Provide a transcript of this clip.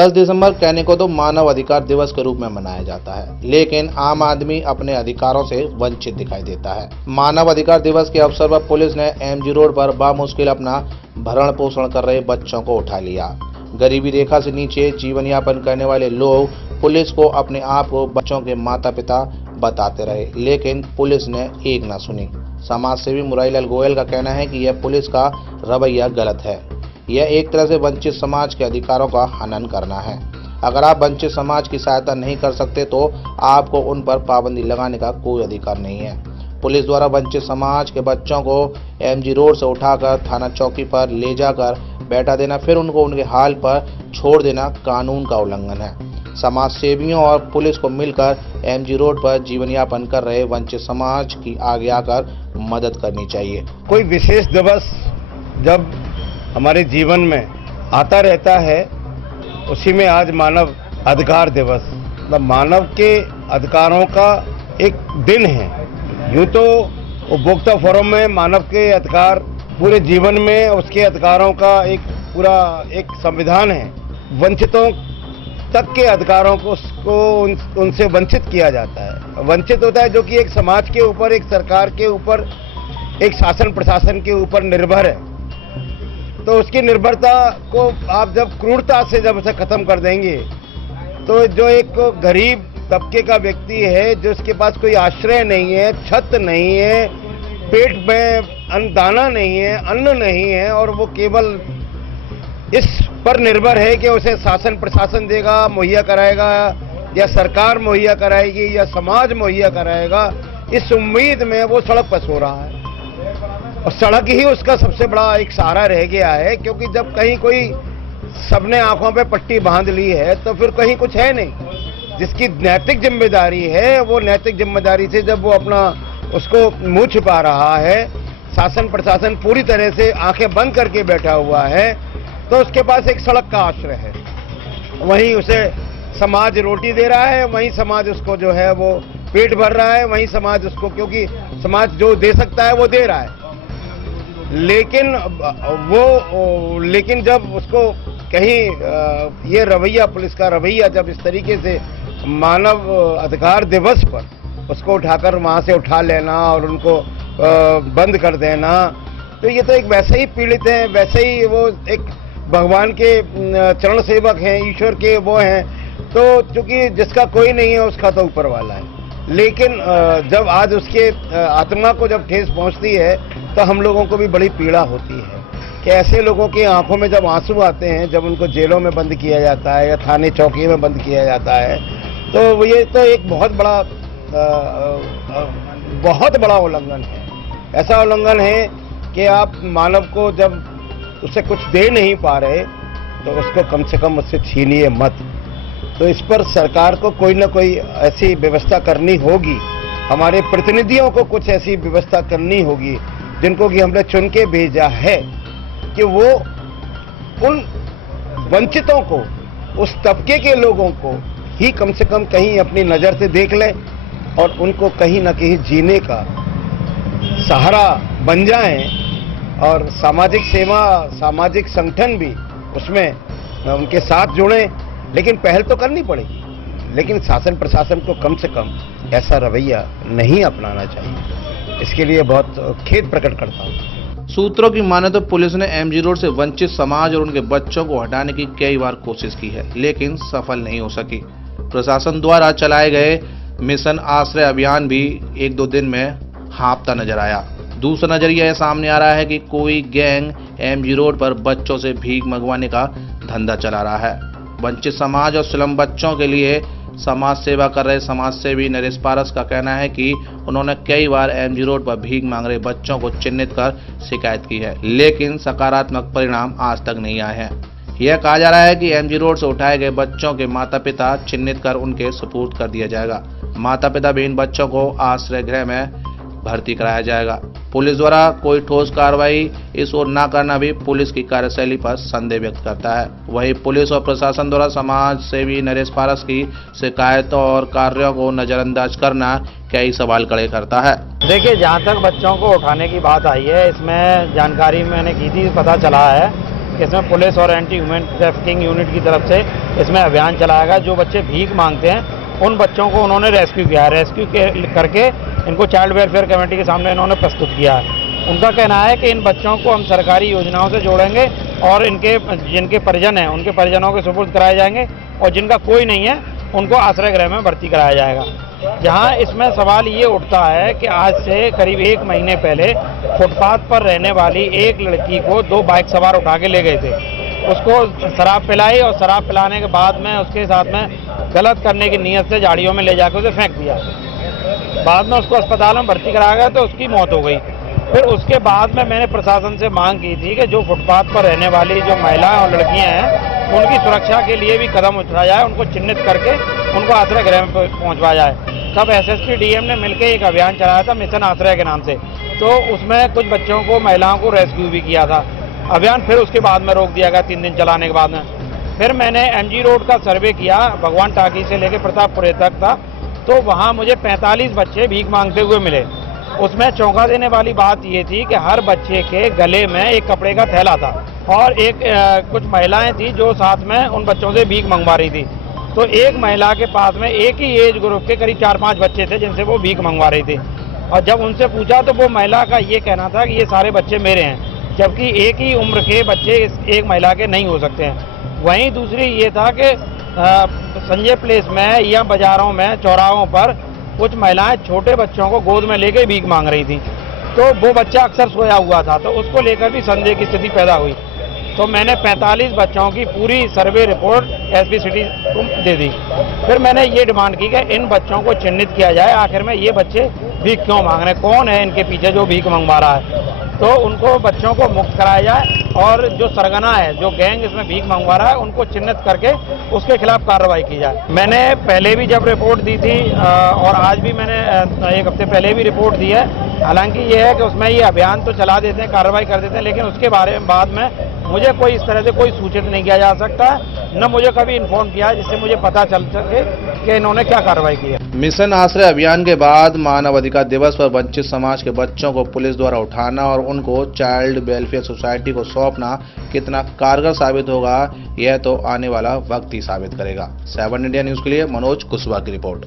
10 दिसंबर कहने को तो मानव अधिकार दिवस के रूप में मनाया जाता है, लेकिन आम आदमी अपने अधिकारों से वंचित दिखाई देता है। मानव अधिकार दिवस के अवसर पर पुलिस ने एमजी रोड पर बामुश्किल अपना भरण पोषण कर रहे बच्चों को उठा लिया। गरीबी रेखा से नीचे जीवन यापन करने वाले लोग पुलिस को अपने आप को बच्चों के माता पिता बताते रहे, लेकिन पुलिस ने एक न सुनी। समाज सेवी मुरारीलाल गोयल का कहना है कि यह पुलिस का रवैया गलत है। यह एक तरह से वंचित समाज के अधिकारों का हनन करना है। अगर आप वंचित समाज की सहायता नहीं कर सकते तो आपको उन पर पाबंदी लगाने का कोई अधिकार नहीं है। पुलिस द्वारा वंचित समाज के बच्चों को एमजी रोड से उठाकर थाना चौकी पर ले जाकर बैठा देना, फिर उनको उनके हाल पर छोड़ देना कानून का उल्लंघन है। समाज सेवियों और पुलिस को मिलकर एमजी रोड पर जीवन यापन कर रहे वंचित समाज की आगे आकर मदद करनी चाहिए। कोई विशेष दिवस जब हमारे जीवन में आता रहता है, उसी में आज मानव अधिकार दिवस, मतलब मानव के अधिकारों का एक दिन है। यूँ तो उपभोक्ता फोरम में मानव के अधिकार पूरे जीवन में उसके अधिकारों का एक पूरा एक संविधान है। वंचितों तक के अधिकारों को उनसे वंचित किया जाता है, वंचित होता है, जो कि एक समाज के ऊपर, एक सरकार के ऊपर, एक शासन प्रशासन के ऊपर निर्भर है। तो उसकी निर्भरता को आप जब क्रूरता से जब उसे खत्म कर देंगे, तो जो एक गरीब तबके का व्यक्ति है, जो उसके पास कोई आश्रय नहीं है, छत नहीं है, पेट में दाना नहीं है, अन्न नहीं है, और वो केवल इस पर निर्भर है कि उसे शासन प्रशासन देगा, मुहैया कराएगा, या सरकार मुहैया कराएगी, या समाज मुहैया कराएगा, इस उम्मीद में वो सड़क पर सो रहा है। और सड़क ही उसका सबसे बड़ा एक सहारा रह गया है, क्योंकि जब कहीं कोई सबने आंखों पे पट्टी बांध ली है तो फिर कहीं कुछ है नहीं। जिसकी नैतिक जिम्मेदारी है, वो नैतिक जिम्मेदारी से जब वो अपना उसको मुंह छिपा रहा है, शासन प्रशासन पूरी तरह से आंखें बंद करके बैठा हुआ है, तो उसके पास एक सड़क का आश्रय है। वहीं उसे समाज रोटी दे रहा है, वहीं समाज उसको जो है वो पेट भर रहा है, वहीं समाज उसको, क्योंकि समाज जो दे सकता है वो दे रहा है। लेकिन जब उसको कहीं ये रवैया, पुलिस का रवैया जब इस तरीके से मानव अधिकार दिवस पर उसको उठाकर वहाँ से उठा लेना और उनको बंद कर देना, तो ये तो एक वैसे ही पीड़ित हैं, वैसे ही वो एक भगवान के चरण सेवक हैं, ईश्वर के वो हैं, तो चूंकि जिसका कोई नहीं है उसका तो ऊपर वाला है। लेकिन जब आज उसके आत्मा को जब ठेस पहुंचती है तो हम लोगों को भी बड़ी पीड़ा होती है कि ऐसे लोगों की आंखों में जब आंसू आते हैं, जब उनको जेलों में बंद किया जाता है या थाने चौकी में बंद किया जाता है, तो ये तो एक बहुत बड़ा उल्लंघन है। ऐसा उल्लंघन है कि आप मानव को जब उससे कुछ दे नहीं पा रहे तो उसको कम से कम उससे छीनिए मत। तो इस पर सरकार को कोई ना कोई ऐसी व्यवस्था करनी होगी, हमारे प्रतिनिधियों को कुछ ऐसी व्यवस्था करनी होगी जिनको कि हमने चुन के भेजा है, कि वो उन वंचितों को, उस तबके के लोगों को ही कम से कम कहीं अपनी नज़र से देख लें और उनको कहीं ना कहीं जीने का सहारा बन जाएं। और सामाजिक सेवा, सामाजिक संगठन भी उसमें उनके साथ जुड़ें, लेकिन पहल तो करनी पड़ेगी। लेकिन शासन प्रशासन को कम से कम ऐसा रवैया नहीं अपनाना चाहिए। इसके लिए बहुत खेद प्रकट करता हूँ। सूत्रों की माने तो पुलिस ने एमजी रोड से वंचित समाज और उनके बच्चों को हटाने की कई बार कोशिश की है, लेकिन सफल नहीं हो सकी। प्रशासन द्वारा चलाए गए मिशन आश्रय अभियान भी 1-2 दिन में हाँफता नजर आया। दूसरा नजरिया यह सामने आ रहा है कि कोई गैंग एमजी रोड पर बच्चों से भीख मंगवाने का धंधा चला रहा है। वंचित समाज और स्लम बच्चों के लिए समाज सेवा कर रहे समाज सेवी नरेश पारस का कहना है कि उन्होंने कई बार एमजी रोड पर भीख मांग रहे बच्चों को चिन्हित कर शिकायत की है, लेकिन सकारात्मक परिणाम आज तक नहीं आए हैं। यह कहा जा रहा है कि एमजी रोड से उठाए गए बच्चों के माता पिता चिन्हित कर उनके सुपुर्द कर दिया जाएगा। माता पिता भी इन बच्चों को आश्रय गृह में भर्ती कराया जाएगा। पुलिस द्वारा कोई ठोस कार्रवाई इस ओर न करना भी पुलिस की कार्यशैली पर संदेह व्यक्त करता है। वहीं पुलिस और प्रशासन द्वारा समाज सेवी नरेश पारस की शिकायतों और कार्यों को नजरअंदाज करना कई सवाल खड़े करता है। देखिए, जहाँ तक बच्चों को उठाने की बात आई है, इसमें जानकारी मैंने की थी, पता चला है इसमें पुलिस और एंटी ह्यूमन ट्रैफिकिंग यूनिट की तरफ से इसमें अभियान चलाया गया। जो बच्चे भीख मांगते हैं उन बच्चों को उन्होंने रेस्क्यू किया है। रेस्क्यू करके इनको चाइल्ड वेलफेयर कमेटी के सामने इन्होंने प्रस्तुत किया है। उनका कहना है कि इन बच्चों को हम सरकारी योजनाओं से जोड़ेंगे और इनके जिनके परिजन हैं उनके परिजनों के सुपुर्द कराए जाएंगे और जिनका कोई नहीं है उनको आश्रय गृह में भर्ती कराया जाएगा। जहां इसमें सवाल ये उठता है कि आज से करीब 1 महीने पहले फुटपाथ पर रहने वाली एक लड़की को 2 बाइक सवार उठा के ले गए थे। उसको शराब पिलाई और शराब पिलाने के बाद में उसके साथ में गलत करने की नीयत से झाड़ियों में ले जाकर उसे फेंक दिया। बाद में उसको अस्पताल में भर्ती कराया गया तो उसकी मौत हो गई। फिर उसके बाद में मैंने प्रशासन से मांग की थी कि जो फुटपाथ पर रहने वाली जो महिलाएं और लड़कियां हैं उनकी सुरक्षा के लिए भी कदम उठाया जाए, उनको चिन्हित करके उनको आश्रय गृह में पहुंचवाया जाए। तब एसएसपी डीएम ने मिलकर एक अभियान चलाया था मिशन आश्रय के नाम से, तो उसमें कुछ बच्चों को महिलाओं को रेस्क्यू भी किया था। अभियान फिर उसके बाद में रोक दिया गया 3 दिन चलाने के बाद में। फिर मैंने एमजी रोड का सर्वे किया, भगवान टाकी से लेकर प्रतापपुरे तक था, तो वहाँ मुझे 45 बच्चे भीख मांगते हुए मिले। उसमें चौंका देने वाली बात ये थी कि हर बच्चे के गले में एक कपड़े का थैला था और कुछ महिलाएं थी जो साथ में उन बच्चों से भीख मंगवा रही थी। तो एक महिला के पास में एक ही एज ग्रुप के करीब 4-5 बच्चे थे जिनसे वो भीख मंगवा रही थी। और जब उनसे पूछा तो वो महिला का ये कहना था कि ये सारे बच्चे मेरे हैं, जबकि एक ही उम्र के बच्चे एक महिला के नहीं हो सकते हैं। वहीं दूसरी ये था कि संजय प्लेस में या बाजारों में चौराहों पर कुछ महिलाएं छोटे बच्चों को गोद में लेकर भीख मांग रही थी, तो वो बच्चा अक्सर सोया हुआ था, तो उसको लेकर भी संदेह की स्थिति पैदा हुई। तो मैंने 45 बच्चों की पूरी सर्वे रिपोर्ट एसपी सिटी को दे दी। फिर मैंने ये डिमांड की कि इन बच्चों को चिन्हित किया जाए, आखिर में ये बच्चे भीख क्यों मांग रहे हैं, कौन है इनके पीछे जो भीख मंगवा रहा है। तो उनको बच्चों को मुक्त कराया जाए और जो सरगना है, जो गैंग इसमें भीख मंगवा रहा है, उनको चिन्हित करके उसके खिलाफ कार्रवाई की जाए। मैंने पहले भी जब रिपोर्ट दी थी और आज भी मैंने 1 हफ्ते पहले भी रिपोर्ट दी है। हालांकि ये है कि उसमें ये अभियान तो चला देते हैं, कार्रवाई कर देते हैं, लेकिन उसके बारे में बाद में मुझे कोई इस तरह से कोई सूचित नहीं किया जा सकता, न मुझे कभी इन्फॉर्म किया जिससे मुझे पता चल सके कि इन्होंने क्या कार्रवाई की है। मिशन आश्रय अभियान के बाद मानव अधिकार दिवस पर वंचित समाज के बच्चों को पुलिस द्वारा उठाना और उनको चाइल्ड वेलफेयर सोसाइटी को सौंपना कितना कारगर साबित होगा, यह तो आने वाला वक्त ही साबित करेगा। 7 इंडिया न्यूज के लिए मनोज कुशवाहा की रिपोर्ट।